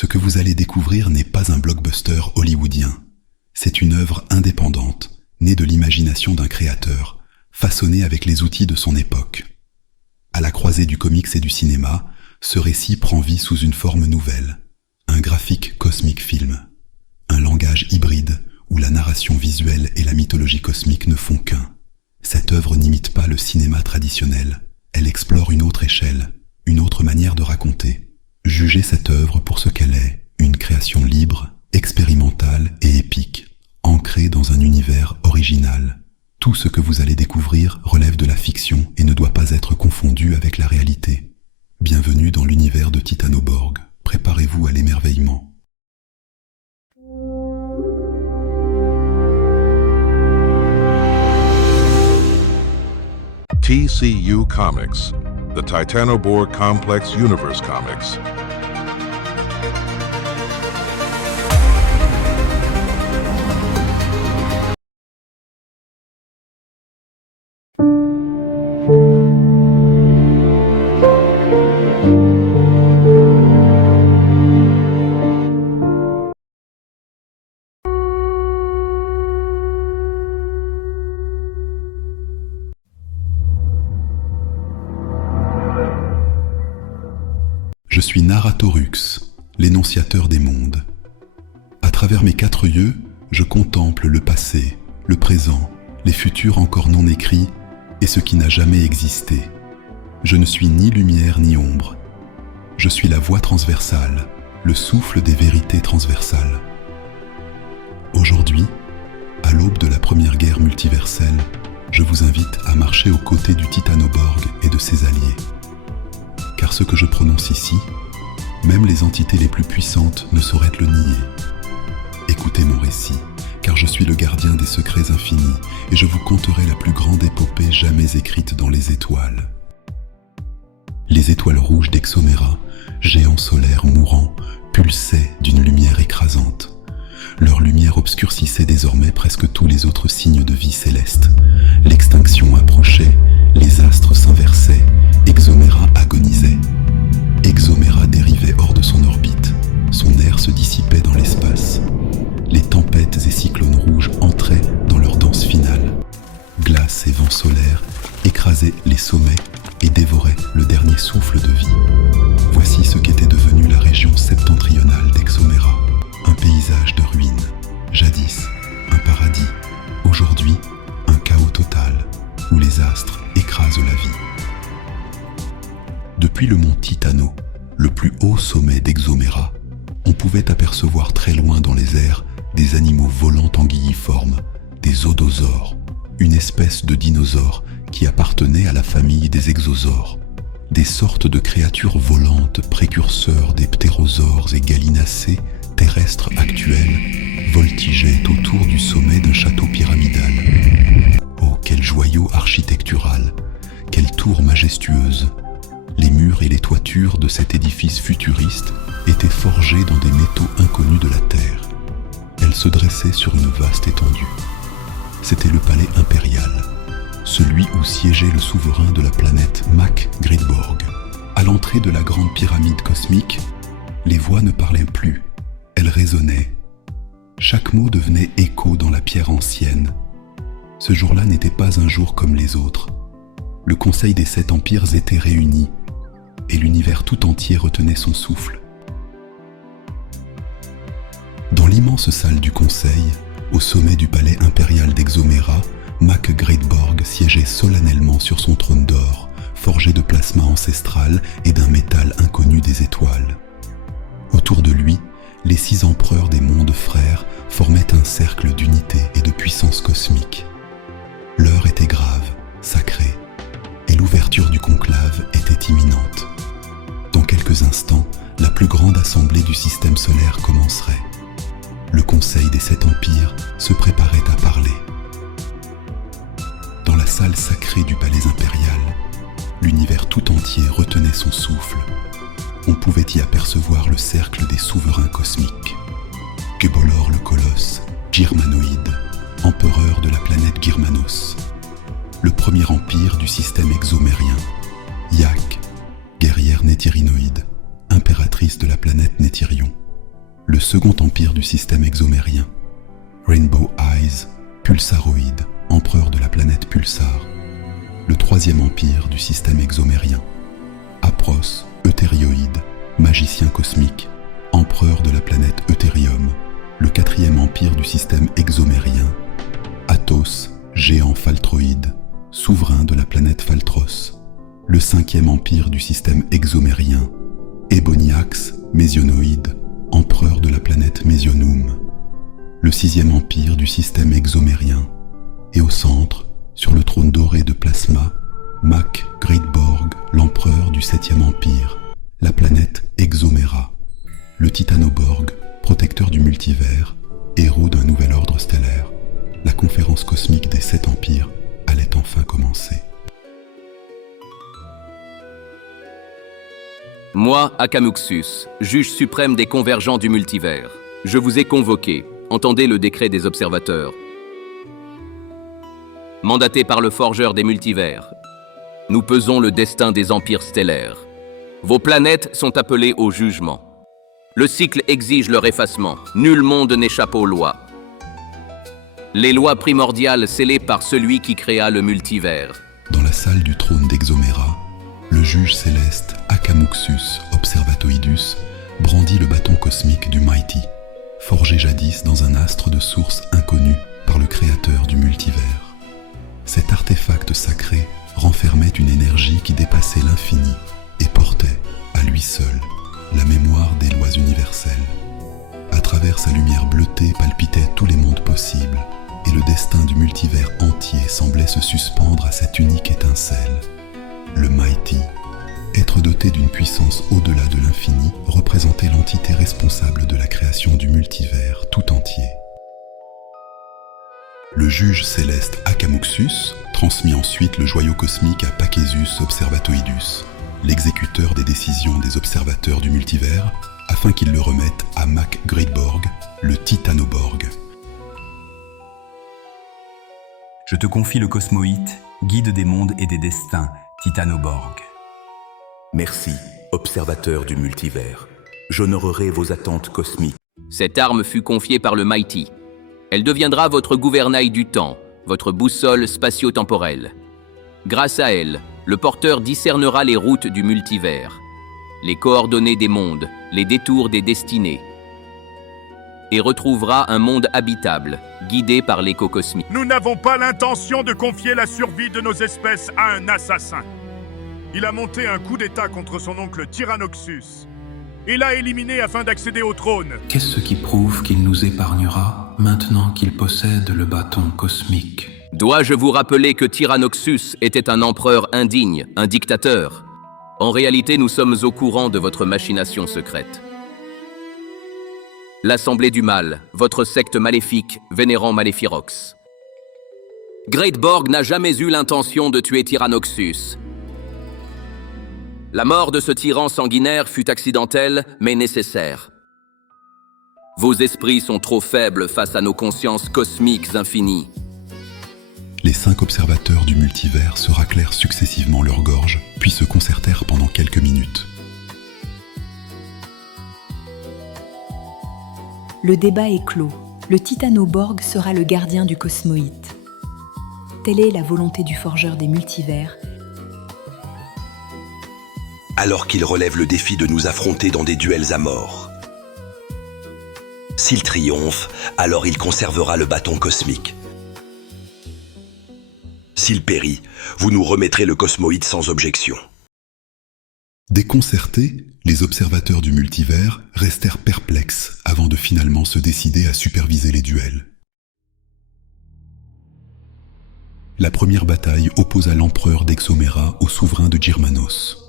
Ce que vous allez découvrir n'est pas un blockbuster hollywoodien. C'est une œuvre indépendante, née de l'imagination d'un créateur, façonnée avec les outils de son époque. À la croisée du comics et du cinéma, ce récit prend vie sous une forme nouvelle, un graphique cosmic film, un langage hybride où la narration visuelle et la mythologie cosmique ne font qu'un. Cette œuvre n'imite pas le cinéma traditionnel, elle explore une autre échelle, une autre manière de raconter. Jugez cette œuvre pour ce qu'elle est, une création libre, expérimentale et épique, ancrée dans un univers original. Tout ce que vous allez découvrir relève de la fiction et ne doit pas être confondu avec la réalité. Bienvenue dans l'univers de Titanoborg, préparez-vous à l'émerveillement. TCU Comics, the Titanoborg Complex Universe Comics. Je suis Naratorux, l'énonciateur des mondes. À travers mes 4 yeux, je contemple le passé, le présent, les futurs encore non écrits et ce qui n'a jamais existé. Je ne suis ni lumière ni ombre. Je suis la voix transversale, le souffle des vérités transversales. Aujourd'hui, à l'aube de la première guerre multiverselle, je vous invite à marcher aux côtés du Titanoborg et de ses alliés. Car ce que je prononce ici, même les entités les plus puissantes ne sauraient le nier. Écoutez mon récit, car je suis le gardien des secrets infinis et je vous conterai la plus grande épopée jamais écrite dans les étoiles. Les étoiles rouges d'Exomera, géants solaires mourants, pulsaient d'une lumière écrasante. Leur lumière obscurcissait désormais presque tous les autres signes de vie céleste. L'extinction approchait, les astres s'inversaient, Exomera agonisait. Exomera dérivait hors de son orbite, son air se dissipait dans l'espace. Les tempêtes et cyclones rouges entraient dans leur danse finale. Glace et vents solaires écrasaient les sommets et dévoraient le dernier souffle de vie. Voici ce qu'était devenue la région septentrionale d'Exomera. Un paysage de ruines, jadis un paradis, aujourd'hui un chaos total, où les astres écrasent la vie. Depuis le mont Titano, le plus haut sommet d'Exomera, on pouvait apercevoir très loin dans les airs des animaux volants anguilliformes, des odosaures, une espèce de dinosaure qui appartenait à la famille des exosaures, des sortes de créatures volantes précurseurs des ptérosaures et gallinacés terrestres actuels voltigeaient autour du sommet d'un château pyramidal. Oh, quel joyau architectural, quelle tour majestueuse! Les murs et les toitures de cet édifice futuriste étaient forgés dans des métaux inconnus de la Terre. Elle se dressait sur une vaste étendue. C'était le palais impérial, celui où siégeait le souverain de la planète Mac Gridborg. À l'entrée de la grande pyramide cosmique, les voix ne parlaient plus, elles résonnaient. Chaque mot devenait écho dans la pierre ancienne. Ce jour-là n'était pas un jour comme les autres. Le Conseil des 7 empires était réuni, et l'univers tout entier retenait son souffle. Dans l'immense salle du Conseil, au sommet du palais impérial d'Exomera, Mac Gridborg siégeait solennellement sur son trône d'or, forgé de plasma ancestral et d'un métal inconnu des étoiles. Autour de lui, les 6 empereurs des mondes frères formaient un cercle d'unité et de puissance cosmique. L'heure était grave, sacrée, et l'ouverture du conclave était imminente. Dans quelques instants, la plus grande assemblée du système solaire commencerait. Le Conseil des 7 empires se préparait à parler. Dans la salle sacrée du palais impérial, l'univers tout entier retenait son souffle. On pouvait y apercevoir le cercle des souverains cosmiques. Guebolor le colosse, Girmanoïde, empereur de la planète Girmanos. Le premier empire du système exomérien, Yak, guerrière néthyrinoïde, impératrice de la planète Néthyrion. le second empire du système exomérien. Rainbow Eyes, Pulsaroid, empereur de la planète Pulsar. Le troisième empire du système exomérien. Apros, Euthérioïde, magicien cosmique, empereur de la planète Euthérium. Le quatrième empire du système exomérien. Athos, géant Faltroïde, souverain de la planète Faltros. Le cinquième empire du système exomérien. Eboniax, Mésionoïde, empereur de la planète Mésionum. Le sixième empire du système exomérien. Et au centre, sur le trône doré de Plasma, Mac Greatborg, l'empereur du septième empire, la planète Exomera. Le Titanoborg, protecteur du multivers, héros d'un nouvel ordre stellaire. La conférence cosmique des sept empires allait enfin commencer. Moi, Akamuxus, juge suprême des convergents du multivers, je vous ai convoqué. Entendez le décret des observateurs. Mandaté par le forgeur des multivers, nous pesons le destin des empires stellaires. Vos planètes sont appelées au jugement. Le cycle exige leur effacement. Nul monde n'échappe aux lois. Les lois primordiales scellées par celui qui créa le multivers. Dans la salle du trône d'Exomera, le juge céleste Akamuxus Observatoidus brandit le bâton cosmique du Mighty, forgé jadis dans un astre de source inconnue par le créateur du multivers. Cet artefact sacré renfermait une énergie qui dépassait l'infini et portait, à lui seul, la mémoire des lois universelles. À travers sa lumière bleutée palpitaient tous les mondes possibles, et le destin du multivers entier semblait se suspendre à cette unique étincelle. Le Mighty, être doté d'une puissance au-delà de l'infini, représentait l'entité responsable de la création du multivers tout entier. Le juge céleste Akamuxus transmit ensuite le joyau cosmique à Pacesus Observatoidus, l'exécuteur des décisions des observateurs du multivers, afin qu'il le remette à Mac Greatborg, le Titanoborg. Je te confie le cosmoïte, guide des mondes et des destins, Titanoborg. Merci, observateur du multivers. J'honorerai vos attentes cosmiques. Cette arme fut confiée par le Mighty. Elle deviendra votre gouvernail du temps, votre boussole spatio-temporelle. Grâce à elle, le porteur discernera les routes du multivers, les coordonnées des mondes, les détours des destinées, et retrouvera un monde habitable, guidé par l'écho cosmique. Nous n'avons pas l'intention de confier la survie de nos espèces à un assassin. Il a monté un coup d'État contre son oncle Tyrannoxus. Il l'a éliminé afin d'accéder au trône. Qu'est-ce qui prouve qu'il nous épargnera maintenant qu'il possède le bâton cosmique? Dois-je vous rappeler que Tyrannoxus était un empereur indigne, un dictateur? En réalité, nous sommes au courant de votre machination secrète. L'Assemblée du Mal, votre secte maléfique, vénérant Malephirox. Greatborg n'a jamais eu l'intention de tuer Tyrannoxus. La mort de ce tyran sanguinaire fut accidentelle, mais nécessaire. Vos esprits sont trop faibles face à nos consciences cosmiques infinies. Les 5 observateurs du multivers se raclèrent successivement leur gorge, puis se concertèrent pendant quelques minutes. Le débat est clos. Le Titanoborg sera le gardien du cosmoïte. Telle est la volonté du forgeur des multivers. Alors qu'il relève le défi de nous affronter dans des duels à mort. S'il triomphe, alors il conservera le bâton cosmique. S'il périt, vous nous remettrez le cosmoïde sans objection. Déconcertés, les observateurs du multivers restèrent perplexes avant de finalement se décider à superviser les duels. La première bataille opposa l'empereur d'Exomera au souverain de Girmanos.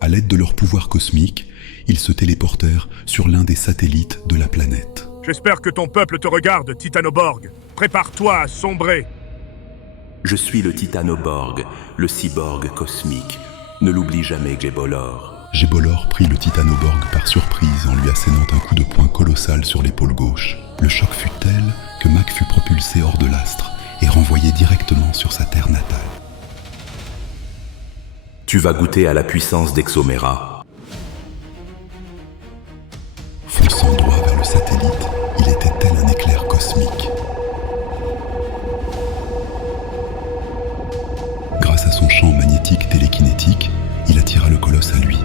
À l'aide de leur pouvoir cosmique, ils se téléportèrent sur l'un des satellites de la planète. J'espère que ton peuple te regarde, Titanoborg. Prépare-toi à sombrer. Je suis le Titanoborg, le cyborg cosmique. Ne l'oublie jamais, Gébolor. Gébolor prit le Titanoborg par surprise en lui assénant un coup de poing colossal sur l'épaule gauche. Le choc fut tel que Mac fut propulsé hors de l'astre et renvoyé directement sur sa terre natale. Tu vas goûter à la puissance d'Exomera. Fonçant droit vers le le satellite, il était tel un éclair cosmique. Grâce à son champ magnétique télékinétique, il attira le colosse à lui.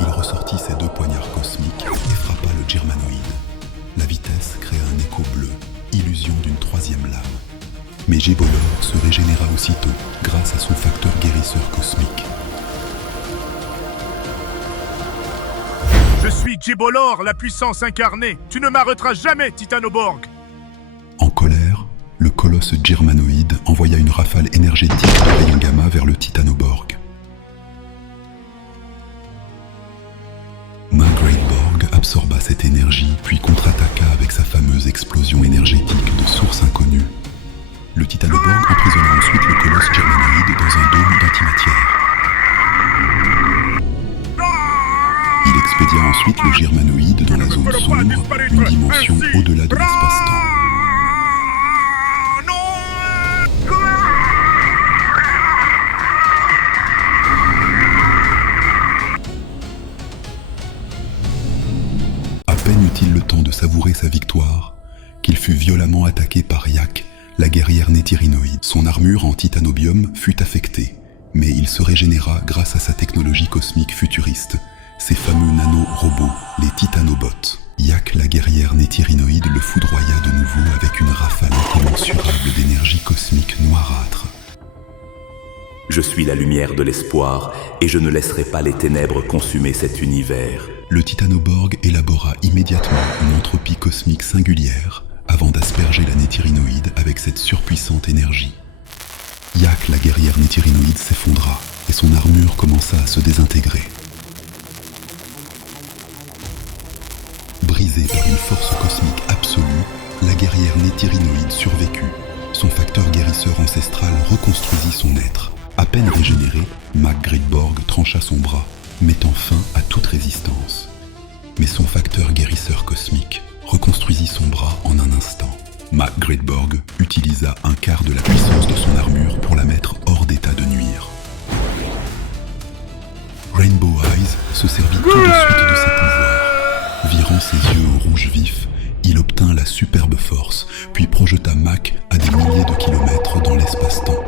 Il ressortit ses 2 poignards cosmiques et frappa le germanoïde. La vitesse créa un écho bleu, illusion d'une 3e lame. Mais Gébolor se régénéra aussitôt grâce à son facteur guérisseur cosmique. Je suis Gébolor, la puissance incarnée. Tu ne m'arrêteras jamais, Titanoborg. En colère, le colosse germanoïde envoya une rafale énergétique de rayons gamma vers le Titanoborg. Greatborg absorba cette énergie puis contre-attaqua avec sa fameuse explosion énergétique de source inconnue. Le Titanoborg emprisonna ensuite le colosse germanoïde dans un dôme d'antimatière. Il expédia ensuite le germanoïde dans la zone sombre, une dimension au-delà de l'espace-temps. À peine eut-il le temps de savourer sa victoire, qu'il fut violemment attaqué par Yak, la guerrière néthyrinoïde. Son armure en titanobium fut affectée, mais il se régénéra grâce à sa technologie cosmique futuriste, ces fameux nano-robots, les titanobots. Yak, la guerrière néthyrinoïde, le foudroya de nouveau avec une rafale incommensurable d'énergie cosmique noirâtre. Je suis la lumière de l'espoir, et je ne laisserai pas les ténèbres consumer cet univers. Le Titanoborg élabora immédiatement une entropie cosmique singulière avant d'asperger la néthyrinoïde avec cette surpuissante énergie. Yak, la guerrière néthyrinoïde, s'effondra et son armure commença à se désintégrer. Brisée par une force cosmique absolue, la guerrière néthyrinoïde survécut. Son facteur guérisseur ancestral reconstruisit son être. À peine régénéré, Greatborg trancha son bras, mettant fin à toute résistance. Mais son facteur guérisseur cosmique reconstruisit son bras en un instant. Greatborg utilisa un quart de la puissance de son armure pour la mettre hors d'état de nuire. Rainbow Eyes se servit tout de suite de ses pouvoirs. Virant ses yeux au rouge vif, il obtint la superbe force, puis projeta Mac à des milliers de kilomètres dans l'espace-temps.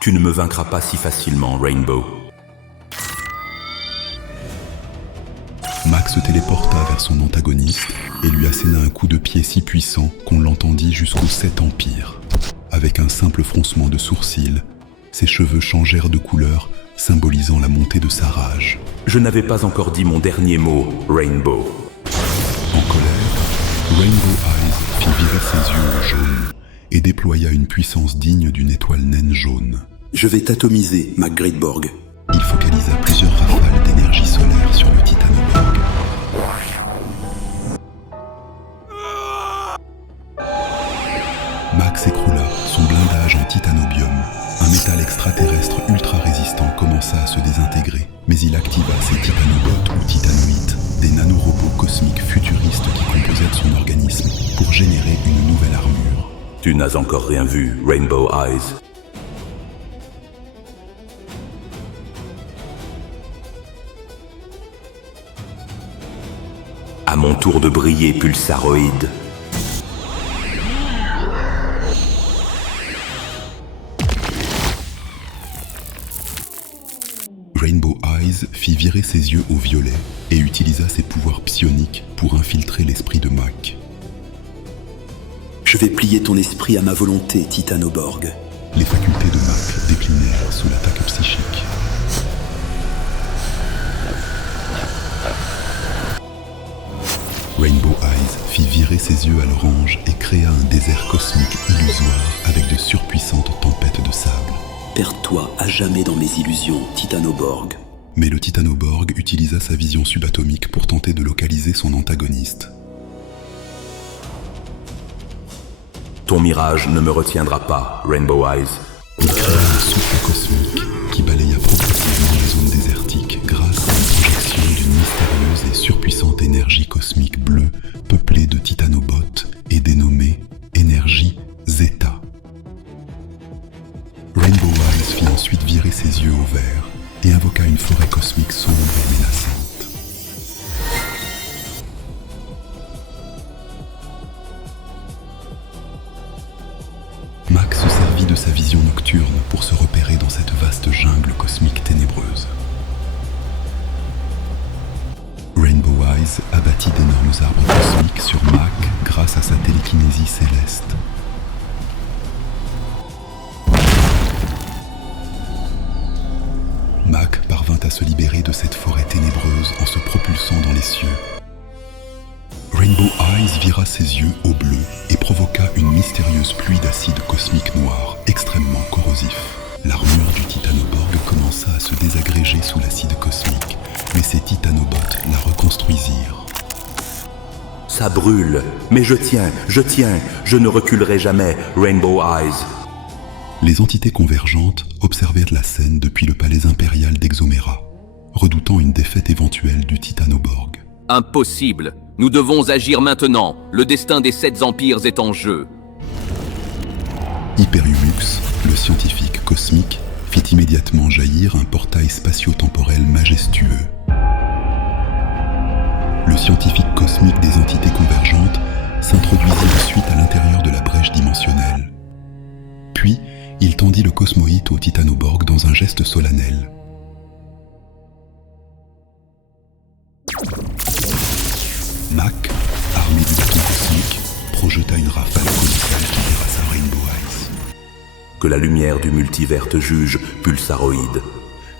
Tu ne me vaincras pas si facilement, Rainbow. Mac se téléporta vers son antagoniste et lui asséna un coup de pied si puissant qu'on l'entendit jusqu'au 7 empires. Avec un simple froncement de sourcils, ses cheveux changèrent de couleur, symbolisant la montée de sa rage. Je n'avais pas encore dit mon dernier mot, Rainbow. En colère, Rainbow Eyes fit virer ses yeux au jaune et déploya une puissance digne d'une étoile naine jaune. Je vais t'atomiser, Greatborg. Il focalisa plusieurs rafales d'énergie solaire sur le Titanoborg. Mac s'écroula, son blindage en titanobium. Un métal extraterrestre ultra résistant commença à se désintégrer, mais il activa ses titanobots ou titanoïdes, des nanorobots cosmiques futuristes qui composaient de son organisme pour générer une nouvelle armure. Tu n'as encore rien vu, Rainbow Eyes. À mon tour de briller, pulsaroïde. Rainbow Eyes fit virer ses yeux au violet et utilisa ses pouvoirs psioniques pour infiltrer l'esprit de Mac. Je vais plier ton esprit à ma volonté, Titanoborg. Les facultés de Mac déclinèrent sous l'attaque psychique. Rainbow Eyes fit virer ses yeux à l'orange et créa un désert cosmique illusoire avec de surpuissantes tempêtes de sable. Perds-toi à jamais dans mes illusions, Titanoborg. Mais le Titanoborg utilisa sa vision subatomique pour tenter de localiser son antagoniste. Ton mirage ne me retiendra pas, Rainbow Eyes. Il créa un souffle cosmique qui balaya progressivement la zone désertique grâce à la projection d'une mystérieuse et surpuissante énergie cosmique bleue peuplée de titanobots et dénommée énergie Zeta. fit ensuite virer ses yeux au vert et invoqua une forêt cosmique sombre et menaçante. Mac se servit de sa vision nocturne pour se repérer dans cette vaste jungle cosmique ténébreuse. Rainbow Eyes abattit d'énormes arbres cosmiques sur Mac grâce à sa télékinésie céleste. Mac parvint à se libérer de cette forêt ténébreuse en se propulsant dans les cieux. Rainbow Eyes vira ses yeux au bleu et provoqua une mystérieuse pluie d'acide cosmique noir extrêmement corrosif. L'armure du Titanoborg commença à se désagréger sous l'acide cosmique, mais ses titanobots la reconstruisirent. Ça brûle, mais je tiens, je ne reculerai jamais, Rainbow Eyes. Les entités convergentes observèrent la scène depuis le palais impérial d'Exomera, redoutant une défaite éventuelle du Titanoborg. Impossible. Nous devons agir maintenant. Le destin des 7 empires est en jeu. Hyperhumux, le scientifique cosmique, fit immédiatement jaillir un portail spatio-temporel majestueux. Le scientifique cosmique des entités convergentes s'introduisit ensuite à l'intérieur de la brèche dimensionnelle. Puis, il tendit le cosmoïte au Titanoborg dans un geste solennel. Mac, armé du bâton cosmique, projeta une rafale colossale qui terrassa Rainbow Eyes. Que la lumière du multivers te juge, pulsaroïde.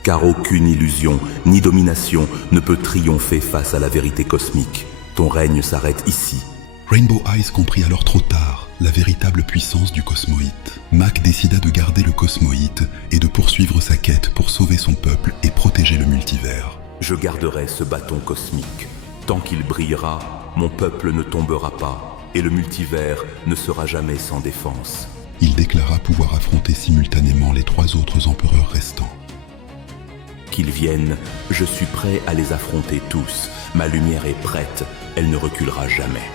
Car aucune illusion, ni domination ne peut triompher face à la vérité cosmique. Ton règne s'arrête ici. Rainbow Eyes comprit alors trop tard la véritable puissance du cosmoïte. Mac décida de garder le cosmoïte et de poursuivre sa quête pour sauver son peuple et protéger le multivers. Je garderai ce bâton cosmique. Tant qu'il brillera, mon peuple ne tombera pas, et le multivers ne sera jamais sans défense. Il déclara pouvoir affronter simultanément les 3 autres empereurs restants. Qu'ils viennent, je suis prêt à les affronter tous. Ma lumière est prête, elle ne reculera jamais.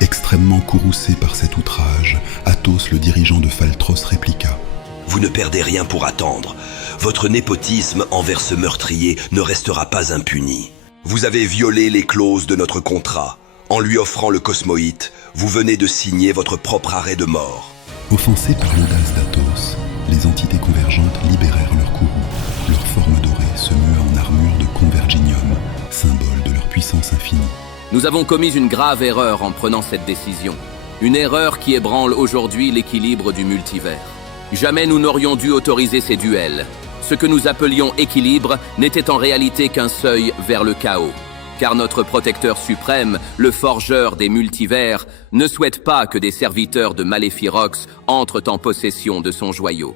Extrêmement courroucé par cet outrage, Athos, le dirigeant de Faltros, répliqua. Vous ne perdez rien pour attendre. Votre népotisme envers ce meurtrier ne restera pas impuni. Vous avez violé les clauses de notre contrat. En lui offrant le cosmoïte, vous venez de signer votre propre arrêt de mort. Offensés par l'audace d'Athos, les entités convergentes libérèrent leur courroux. Leur forme dorée se mua en armure de converginium, symbole de leur puissance infinie. Nous avons commis une grave erreur en prenant cette décision. Une erreur qui ébranle aujourd'hui l'équilibre du multivers. Jamais nous n'aurions dû autoriser ces duels. Ce que nous appelions équilibre n'était en réalité qu'un seuil vers le chaos. Car notre protecteur suprême, le forgeur des multivers, ne souhaite pas que des serviteurs de Malephirox entrent en possession de son joyau.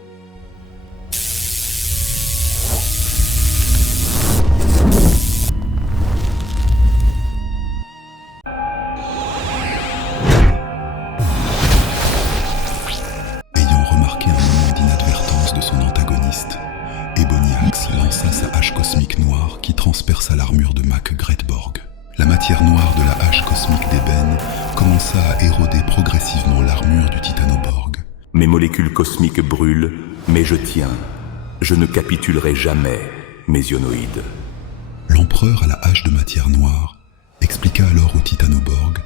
Ayant remarqué un moment d'inadvertance de son antagoniste, Eboniax lança sa hache cosmique noire qui transperça l'armure de Mac Gretborg. La matière noire de la hache cosmique d'ébène commença à éroder progressivement l'armure du Titanoborg. Mes molécules cosmiques brûlent, mais je tiens. Je ne capitulerai jamais, mes ionoïdes. L'empereur à la hache de matière noire expliqua alors au Titanoborg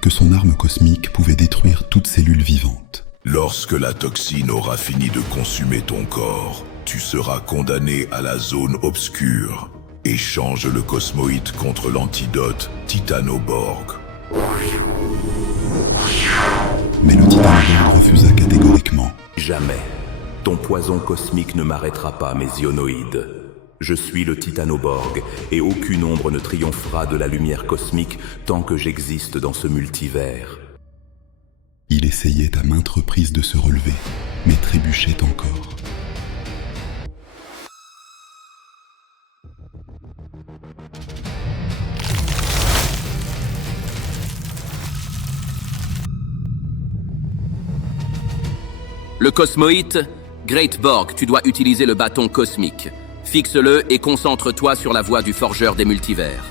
que son arme cosmique pouvait détruire toute cellule vivante. Lorsque la toxine aura fini de consumer ton corps, tu seras condamné à la zone obscure. Échange le cosmoïte contre l'antidote Titanoborg. Mais le Titanoborg refusa catégoriquement. Jamais. Ton poison cosmique ne m'arrêtera pas, mes ionoïdes. Je suis le Titanoborg, et aucune ombre ne triomphera de la lumière cosmique tant que j'existe dans ce multivers. Il essayait à maintes reprises de se relever, mais trébuchait encore. Le cosmoïte, Great Borg, tu dois utiliser le bâton cosmique. Fixe-le et concentre-toi sur la voie du forgeur des multivers.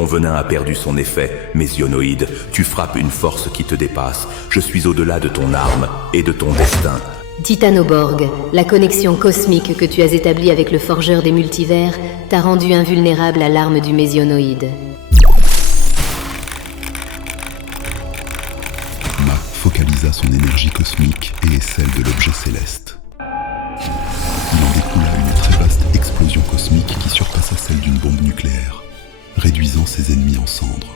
Ton venin a perdu son effet, Mésionoïde. Tu frappes une force qui te dépasse. Je suis au-delà de ton arme et de ton destin. Titanoborg, la connexion cosmique que tu as établie avec le forgeur des multivers t'a rendu invulnérable à l'arme du Mésionoïde. Mac focalisa son énergie cosmique et celle de l'objet céleste. Il en découla une très vaste explosion cosmique qui surpassa celle d'une bombe nucléaire, réduisant ses ennemis en cendres.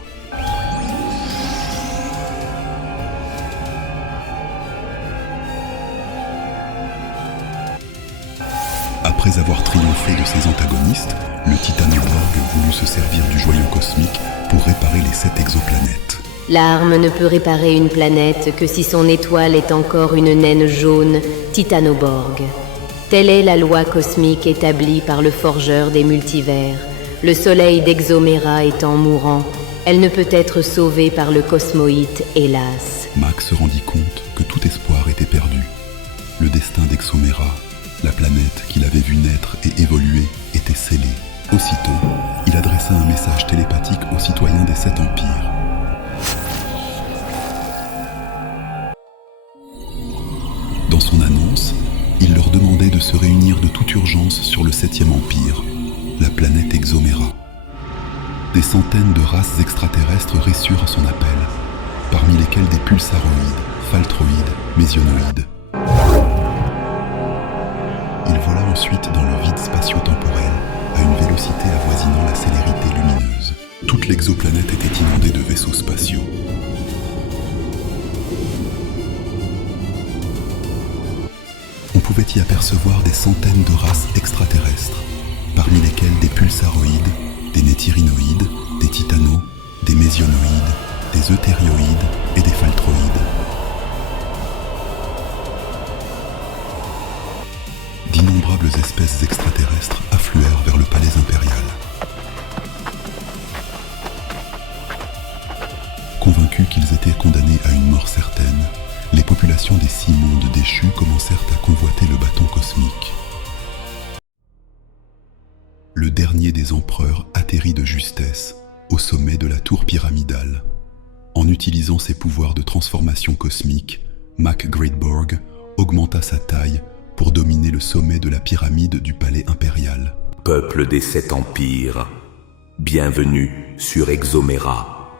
Après avoir triomphé de ses antagonistes, le Titanoborg voulut se servir du joyau cosmique pour réparer les 7 exoplanètes. L'arme ne peut réparer une planète que si son étoile est encore une naine jaune, Titanoborg. Telle est la loi cosmique établie par le forgeur des multivers. Le soleil d'Exoméra étant mourant, elle ne peut être sauvée par le cosmoïte, hélas. Mac se rendit compte que tout espoir était perdu. Le destin d'Exoméra, la planète qu'il avait vue naître et évoluer, était scellé. Aussitôt, il adressa un message télépathique aux citoyens des 7 empires. Dans son annonce, il leur demandait de se réunir de toute urgence sur le 7e empire, la planète Exoméra. Des centaines de races extraterrestres reçurent à son appel, parmi lesquelles des pulsaroïdes, faltroïdes, mésionoïdes. Il vola ensuite dans le vide spatio-temporel, à une vélocité avoisinant la célérité lumineuse. Toute l'exoplanète était inondée de vaisseaux spatiaux. On pouvait y apercevoir des centaines de races extraterrestres, parmi lesquelles des pulsaroïdes, des néthyrinoïdes, des titanos, des mésionoïdes, des eutérioïdes et des faltroïdes. D'innombrables espèces extraterrestres affluèrent vers le palais impérial. Convaincus qu'ils étaient condamnés à une mort certaine, les populations des 6 mondes déchus commencèrent à convoiter le bâton cosmique. Le dernier des empereurs atterrit de justesse au sommet de la tour pyramidale. En utilisant ses pouvoirs de transformation cosmique, Mac Greatborg augmenta sa taille pour dominer le sommet de la pyramide du palais impérial. Peuple des 7 empires, bienvenue sur Exoméra,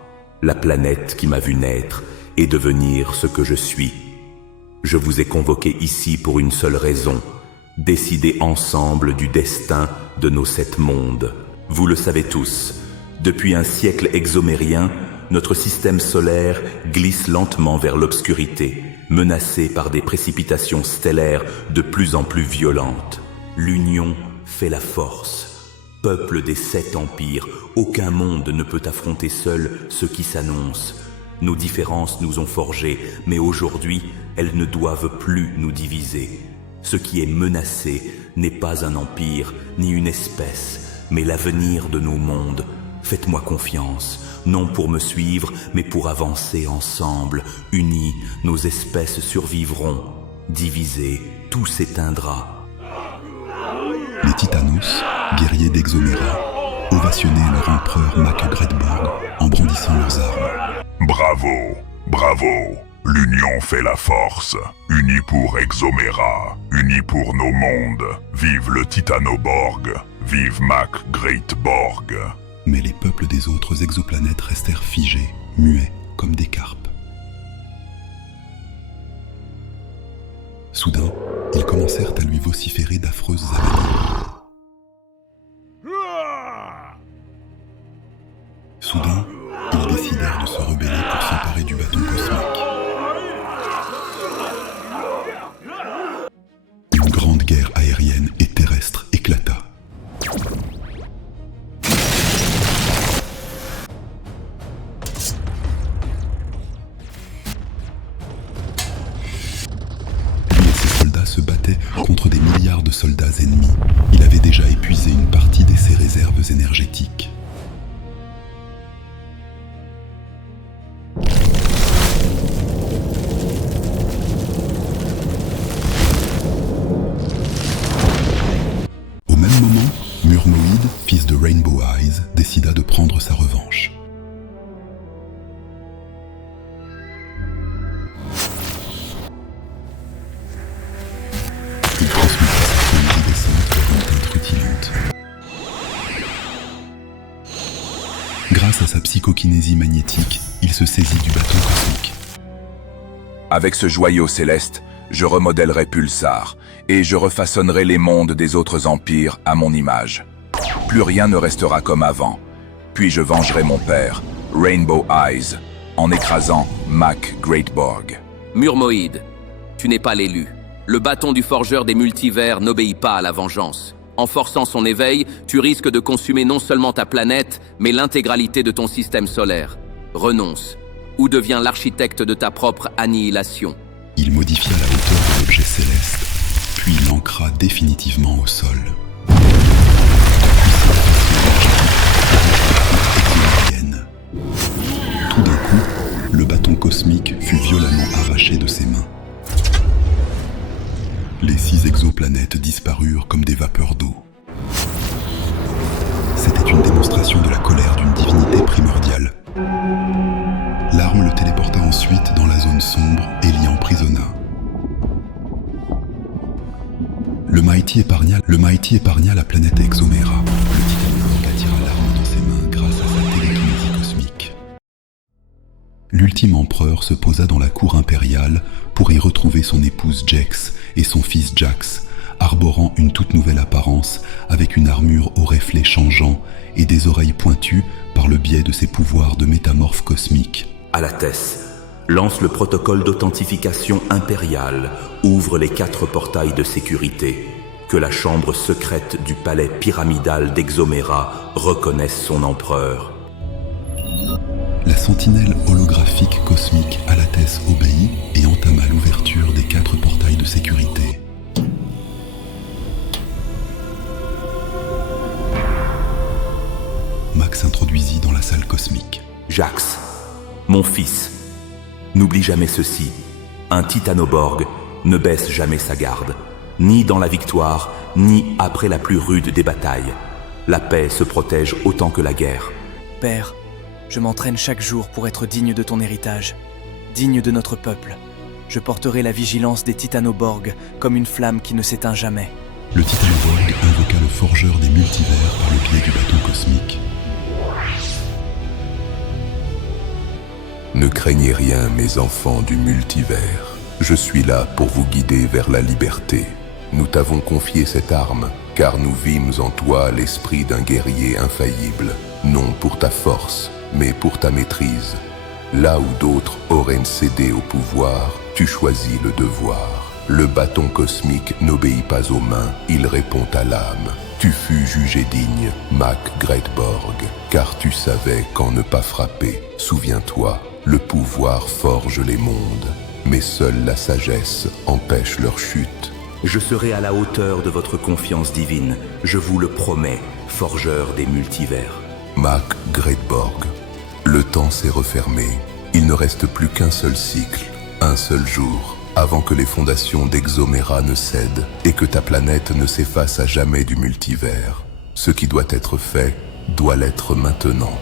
la planète qui m'a vu naître et devenir ce que je suis. Je vous ai convoqué ici pour une seule raison, décider ensemble du destin de nos 7 mondes. Vous le savez tous, depuis un siècle exomérien, notre système solaire glisse lentement vers l'obscurité, menacé par des précipitations stellaires de plus en plus violentes. L'union fait la force. Peuple des 7 empires, aucun monde ne peut affronter seul ce qui s'annonce. Nos différences nous ont forgés, mais aujourd'hui, elles ne doivent plus nous diviser. Ce qui est menacé n'est pas un empire, ni une espèce, mais l'avenir de nos mondes. Faites-moi confiance, non pour me suivre, mais pour avancer ensemble. Unis, nos espèces survivront. Divisés, tout s'éteindra. Les Titanos, guerriers d'Exoméra, ovationnaient leur empereur Mac Greatborg en brandissant leurs armes. Bravo, bravo. L'union fait la force. Unis pour Exoméra, unis pour nos mondes. Vive le Titanoborg, vive Mac Greatborg. Mais les peuples des autres exoplanètes restèrent figés, muets, comme des carpes. Soudain, ils commencèrent à lui vociférer d'affreuses avenirs. Soudain, ils décidèrent de se rebeller pour s'emparer du bâton cosmique. Une grande guerre aérienne et terrestre éclata. Se battait contre des milliards de soldats ennemis. Il avait déjà épuisé une partie de ses réserves énergétiques. Au même moment, Murmoïd, fils de Rainbow Eyes, décida de prendre sa revanche. psychokinésie magnétique, il se saisit du bâton cosmique. Avec ce joyau céleste, je remodèlerai Pulsar, et je refaçonnerai les mondes des autres empires à mon image. Plus rien ne restera comme avant. Puis je vengerai mon père, Rainbow Eyes, en écrasant Mac Greatborg. Murmoïde, tu n'es pas l'élu. Le bâton du forgeur des multivers n'obéit pas à la vengeance. En forçant son éveil, tu risques de consumer non seulement ta planète, mais l'intégralité de ton système solaire. Renonce, ou deviens l'architecte de ta propre annihilation. Il modifia la hauteur de l'objet céleste, puis l'ancra définitivement au sol. Tout d'un coup, le bâton cosmique fut violemment arraché de ses mains. Les 6 exoplanètes disparurent comme des vapeurs d'eau. C'était une démonstration de la colère d'une divinité primordiale. L'arme le téléporta ensuite dans la zone sombre et l'y emprisonna. Le Mighty épargna la planète Exomera. Le Titanoborg attira l'arme dans ses mains grâce à sa télékinésie cosmique. L'ultime empereur se posa dans la cour impériale pour y retrouver son épouse Jex et son fils Jax, arborant une toute nouvelle apparence avec une armure aux reflets changeants et des oreilles pointues par le biais de ses pouvoirs de métamorphe cosmique. Alates lance le protocole d'authentification impériale, ouvre les 4 portails de sécurité, que la chambre secrète du palais pyramidal d'Exomera reconnaisse son empereur. La sentinelle holographique cosmique Alates obéit et entama l'ouverture des 4 portails de sécurité. Max s'introduisit dans la salle cosmique. Jax, mon fils, n'oublie jamais ceci. Un Titanoborg ne baisse jamais sa garde, ni dans la victoire, ni après la plus rude des batailles. La paix se protège autant que la guerre. Père, je m'entraîne chaque jour pour être digne de ton héritage, digne de notre peuple. Je porterai la vigilance des Titanoborg comme une flamme qui ne s'éteint jamais. Le Titanoborg invoqua le forgeur des multivers par le biais du bâton cosmique. Ne craignez rien, mes enfants du multivers. Je suis là pour vous guider vers la liberté. Nous t'avons confié cette arme, car nous vîmes en toi l'esprit d'un guerrier infaillible, non pour ta force, mais pour ta maîtrise. Là où d'autres auraient cédé au pouvoir, tu choisis le devoir. Le bâton cosmique n'obéit pas aux mains, il répond à l'âme. Tu fus jugé digne, Mac Greatborg, car tu savais qu'en ne pas frapper, souviens-toi, le pouvoir forge les mondes, mais seule la sagesse empêche leur chute. Je serai à la hauteur de votre confiance divine, je vous le promets, forgeur des multivers. Mac Greatborg, le temps s'est refermé. Il ne reste plus qu'un seul cycle, un seul jour, avant que les fondations d'Exomera ne cèdent et que ta planète ne s'efface à jamais du multivers. Ce qui doit être fait, doit l'être maintenant.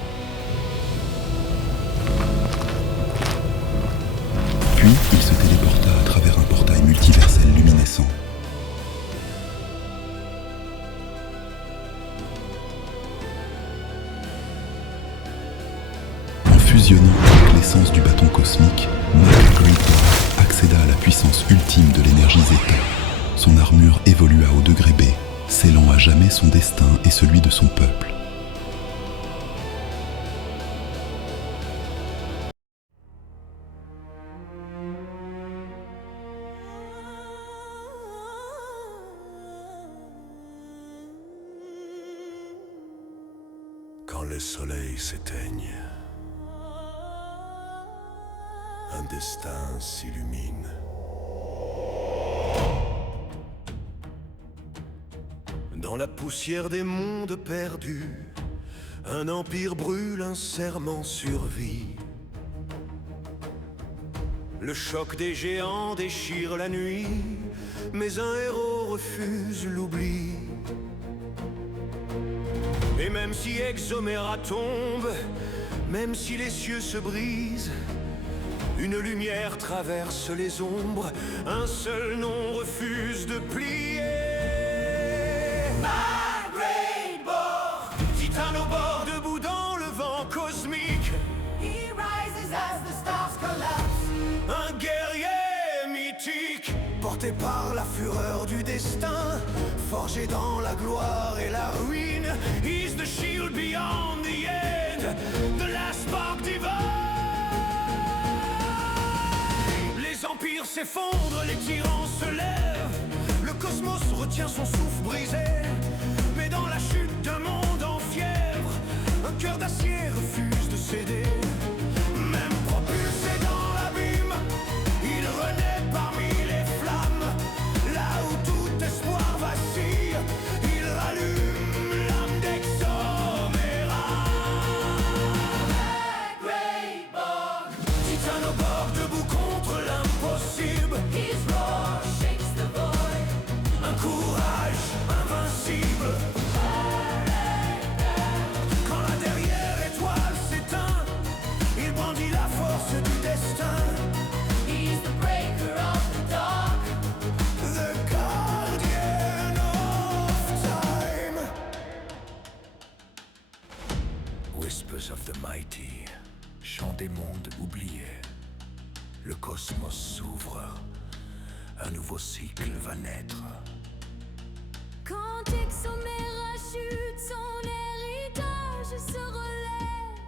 Puis, il se téléporta à travers un portail multiversel luminescent. En fusionnant avec l'essence du bâton cosmique, Mac Greatborg accéda à la puissance ultime de l'énergie Zeta. Son armure évolua au degré B, scellant à jamais son destin et celui de son peuple. Quand le soleil s'éteigne, un destin s'illumine. Dans la poussière des mondes perdus, un empire brûle, un serment survit. Le choc des géants déchire la nuit, mais un héros refuse l'oubli. Et même si Exomera tombe, même si les cieux se brisent, une lumière traverse les ombres, un seul nom refuse de plier. Mac Greatborg, Titanoborg, debout dans le vent cosmique, porté par la fureur du destin, forgé dans la gloire et la ruine. He's the shield beyond the end, the last spark divine. Les empires s'effondrent, les tyrans se lèvent, le cosmos retient son souffle brisé. Mais dans la chute d'un monde en fièvre, un cœur d'acier refuse de céder. Même propulsé dans l'abîme, il renaît parmi les flammes. Là où tout espoir vacille, il rallume l'âme d'Exomera. Greatborg, Titanoborg debout contre l'impossible. His roar shakes the void. Un courage invincible. Quand la dernière étoile s'éteint, il brandit la force du destin. He's the breaker of the dark, the guardian of time. Whispers of the mighty, chant des mondes oubliés. Le cosmos s'ouvre, un nouveau cycle va naître. Quand Exomera chute, son héritage se relève.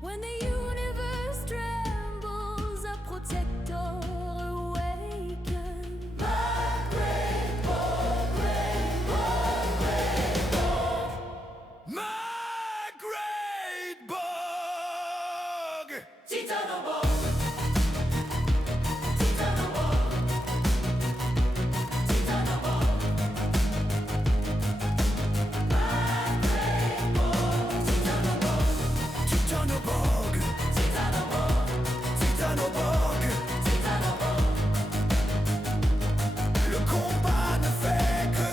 When the universe trembles, a protector awakens. My Greatborg, Greatborg, Greatborg. My Greatborg! Titanoborg. Titanoborg! Titanoborg! Le combat ne fait que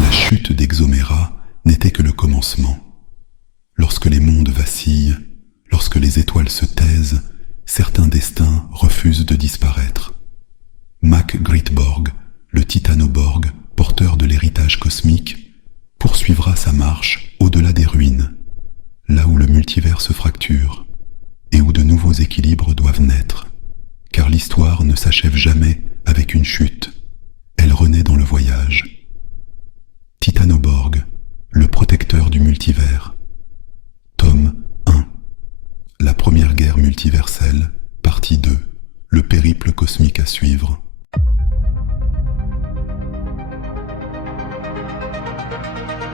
La chute d'Exomera n'était que le commencement. Lorsque les mondes vacillent, lorsque les étoiles se taisent, certains destins refusent de disparaître. Mac Greatborg, le Titanoborg, porteur de l'héritage cosmique, poursuivra sa marche au-delà des ruines, là où le multivers se fracture et où de nouveaux équilibres doivent naître, car l'histoire ne s'achève jamais avec une chute, elle renaît dans le voyage. Titanoborg, le protecteur du multivers. Tome 1. La première guerre multiverselle, partie 2. Le périple cosmique à suivre.